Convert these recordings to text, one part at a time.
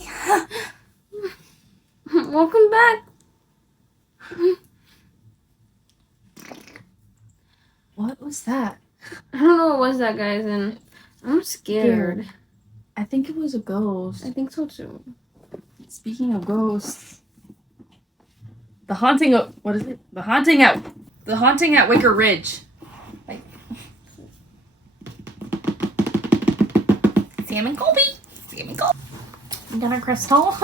Hi. Welcome back. What was that? I don't know what was that, guys, and I'm scared. I think it was a ghost. I think so too. Speaking of ghosts, the haunting of what is it? The haunting at Wicker Ridge. Like Sam and Colby. Dinner Crystal.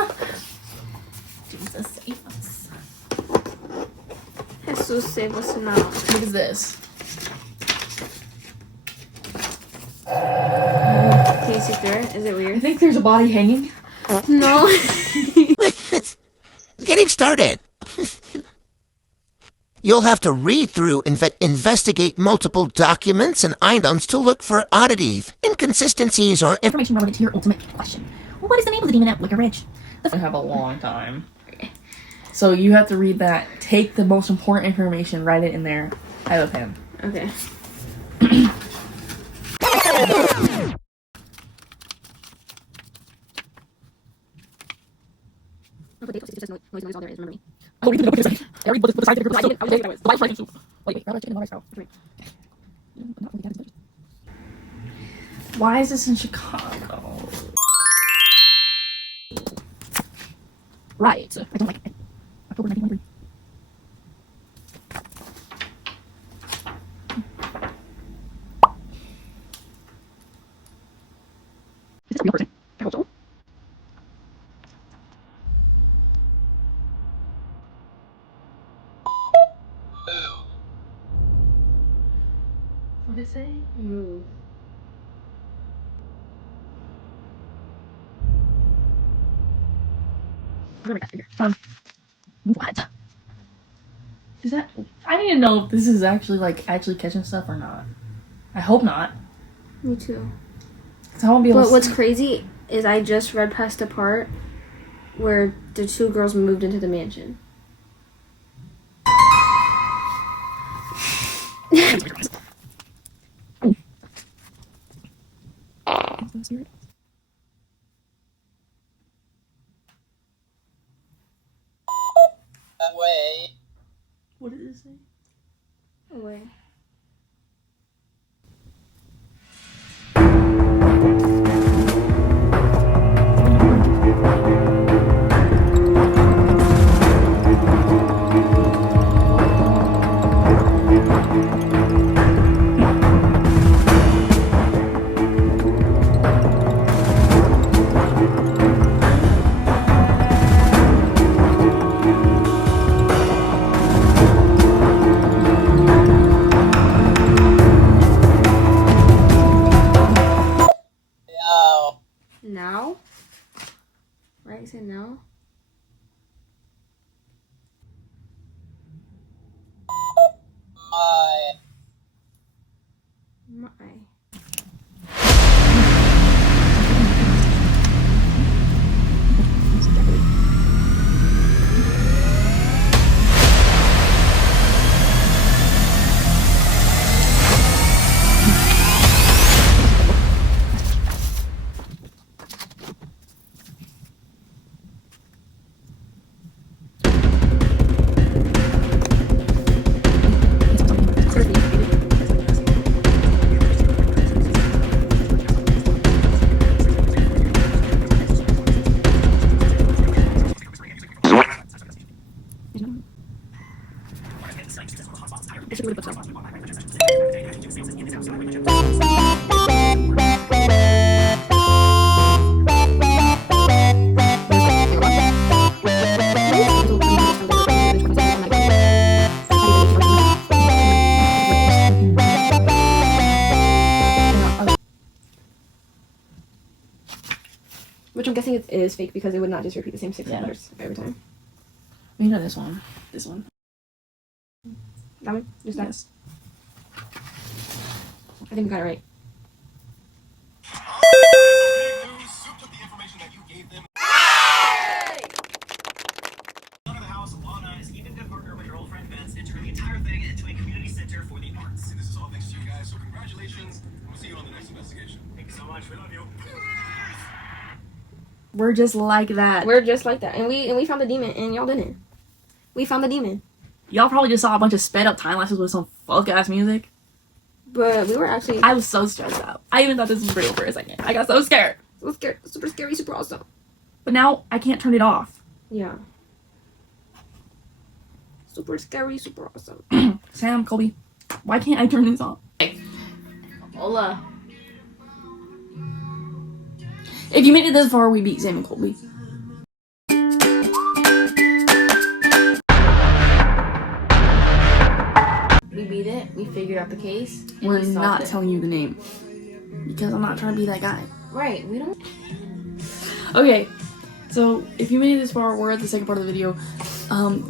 Jesus save us. Jesus save us now. What is this? Can you see through it? Is it I weird? think there's a body hanging. No. Getting started. You'll have to read through and investigate multiple documents and items to look for oddities, inconsistencies, or information relevant to your ultimate question. Well, what is the name of the demon at Wicker Ridge? I have a long time. So you have to read that, take the most important information, write it in there. I have a pen. Okay. Why is this in Chicago? Right. I don't like it. October 1900. Is this a real person? I hope so. What did it say? Move. What? Is that? I need to know if this is actually actually catching stuff or not. I hope not. Me too. 'Cause I won't be able But to. what's crazy is I just read past the part where the two girls moved into the mansion. Away. What did it say? Away. Yo. Now? Right? You said now? My. My. Which I'm guessing it is fake because it would not just repeat the same six letters every time. Maybe not this one. This one. That one? Just that? Yes. I think we got it right. Out of the house, Lana is even good partner with her old friend Vince and turn the entire thing into a community center for the arts. This is all thanks to you guys, so congratulations. We'll see you on the next investigation. Thank you so much. We love you. We're just like that. We're just like that. And we found the demon, and y'all didn't. We found the demon. Y'all probably just saw a bunch of sped up time lapses with some fuck ass music. But we were actually... I was so stressed out. I even thought this was real for a second. I got so scared. so scared. Super scary, super awesome. But now I can't turn it off. Yeah. Super scary, super awesome. Sam, Colby, why can't I turn this off? Hola. If you made it this far, we beat Sam and Colby. We beat it. We figured out the case. And We're we solved not it. telling you the name. Because I'm not trying to be that guy. Right. We don't... Okay, so if you made it this far, we're at the second part of the video.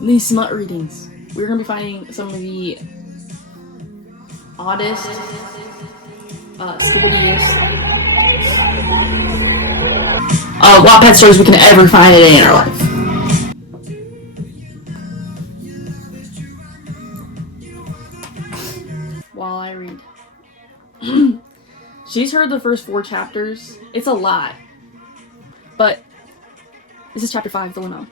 These smut readings. We're gonna be finding some of the oddest, spookiest, wattpad stories we can ever find in our life. While I read. She's heard the first 4 chapters. It's a lot. But this is chapter 5, the limo.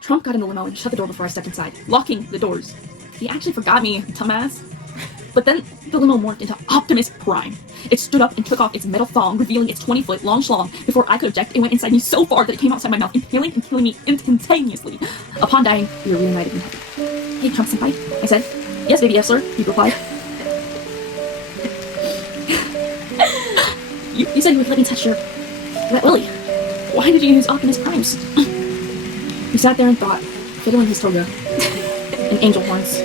Trump got in the limo and shut the door before I stepped inside, locking the doors. He actually forgot me, dumbass. But then the limo morphed into Optimus Prime. It stood up and took off its metal thong, revealing its 20-foot long schlong. Before I could object, it went inside me so far that it came outside my mouth, impaling and killing me instantaneously. Upon dying, we were reunited in heaven. Hey, Trump senpai, I said. Yes, baby, yes, sir, he replied. You said you would let me touch your wet willy. Why did you use Optimus Primes? He sat there and thought, fiddling his toga. And angel horns.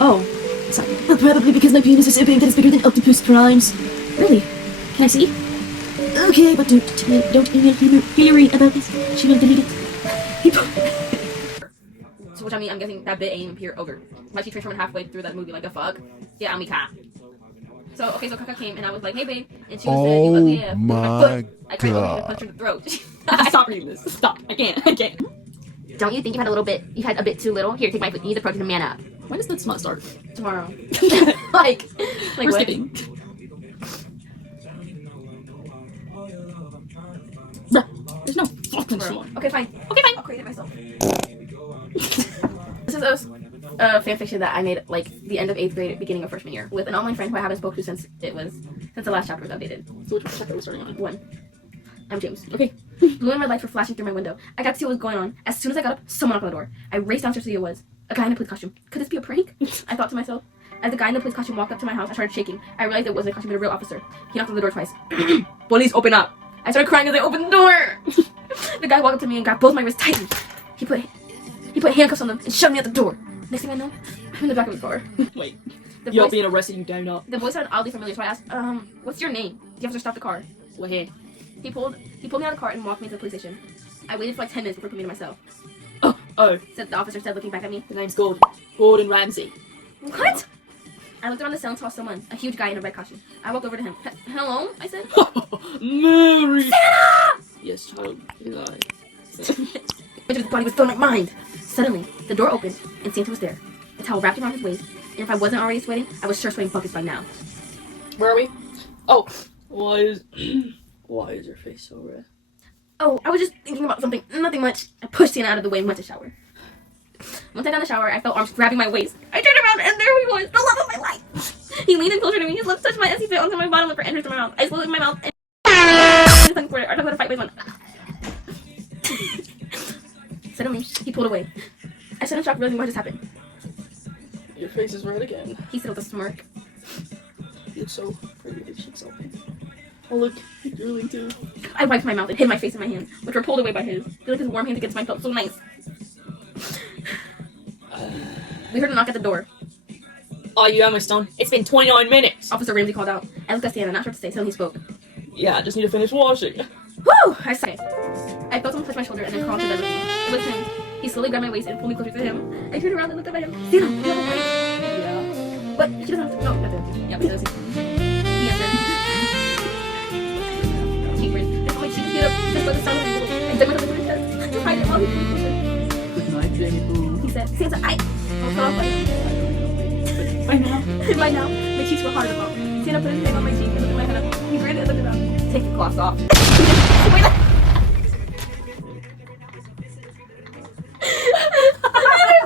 Oh, sorry. Well, probably because my penis is so big that it's bigger than Optimus Primes. Really? Can I see? Okay, but don't email Hillary about this. She will delete it. So which I mean, I'm guessing that bit ain't here over. Like she transformed halfway through that movie, like the fuck? Yeah, Amika. So Kaka came and I was like, hey babe, and she was saying, you ugly ass. My I tried to punch her in the throat. Stop reading this. Stop. I can't. Don't you think you had a bit too little? Here, take my foot. You need the protein to man up. When does the smut start? Tomorrow. like Like we're what? skipping. Bruh, there's no fucking smut. Okay, fine. I'll create it myself. This is a fanfiction that I made like the end of 8th grade, beginning of freshman year, with an online friend who I haven't spoken to since the last chapter was updated. So which chapter are we starting on? 1. I'm James. Okay. Blue and red lights were flashing through my window. I got to see what was going on. As soon as I got up, someone knocked on the door. I raced downstairs to see who it was. A guy in a police costume. Could this be a prank? I thought to myself. As the guy in the police costume walked up to my house, I started shaking. I realized it wasn't a costume, but a real officer. He knocked on the door twice. Police, open up. I started crying as I opened the door. The guy walked up to me and grabbed both my wrists tightly. He put handcuffs on them and shoved me out the door. Next thing I know, I'm in the back of the car. Wait. The You're voice, being arrested, you don't know. the voice sounded oddly familiar, so I asked, what's your name? The officer stopped the car. What head? He pulled me out of the car and walked me to the police station. I waited for like 10 minutes before coming to myself. Oh, Said the officer said, looking back at me. the name's Gordon Ramsay. What? I looked around the cell and saw someone, a huge guy in a red costume. I walked over to him. Hello? I said. Mary! Santa! Yes, child. Which his body was filling my mind. Suddenly, the door opened and Santa was there. A towel wrapped around his waist, and if I wasn't already sweating, I was sure sweating buckets by now. Where are we? Oh, why is your face so red? Oh, I was just thinking about something, nothing much. I pushed Santa out of the way and went to shower. Once I got in the shower, I felt arms grabbing my waist. I turned around and there he was, the love of my life. He leaned in closer to me, his lips touched mine as he fit onto my bottom lip and entered my mouth. I swallowed my mouth and his tongue squirted. Our tongue had a fight with one. Suddenly, he pulled away. I stood in shock, realizing what just happened. Your face is red again. He said with a smirk. You look so pretty. Your cheeks open. Oh look, you're drooling too. I wiped my mouth and hid my face in my hands, which were pulled away by his. I feel like his warm hands against mine felt so nice. We heard a knock at the door. Oh, you almost done. It's been 29 minutes. Officer Ramsey called out. I looked at Santa, not sure what to say, so he spoke. Yeah, I just need to finish washing. Woo! I sighed. I felt someone touch my shoulder and then crawl to bed with me. It was him. He slowly grabbed my waist and pulled me closer to him. I turned around and looked up at him. Santa, you have a wife? Yeah. But she doesn't have to. No, that's it. Yeah, but he does. He answered. He grinned. I felt like she could get up just by the sound of his voice. I dug myself into his chest. Just hide it while he pulled closer. Good night, Jenny. He said, Santa, I was cut off by By now. By now, my cheeks were hard about. Santa put his hand on my cheek and looked at my head up. He grinned and looked around. Take the gloss off. There's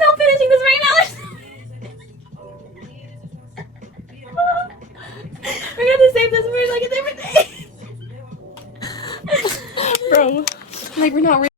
no finishing this right now. We're gonna have to save this for like a different day. Bro, like we're not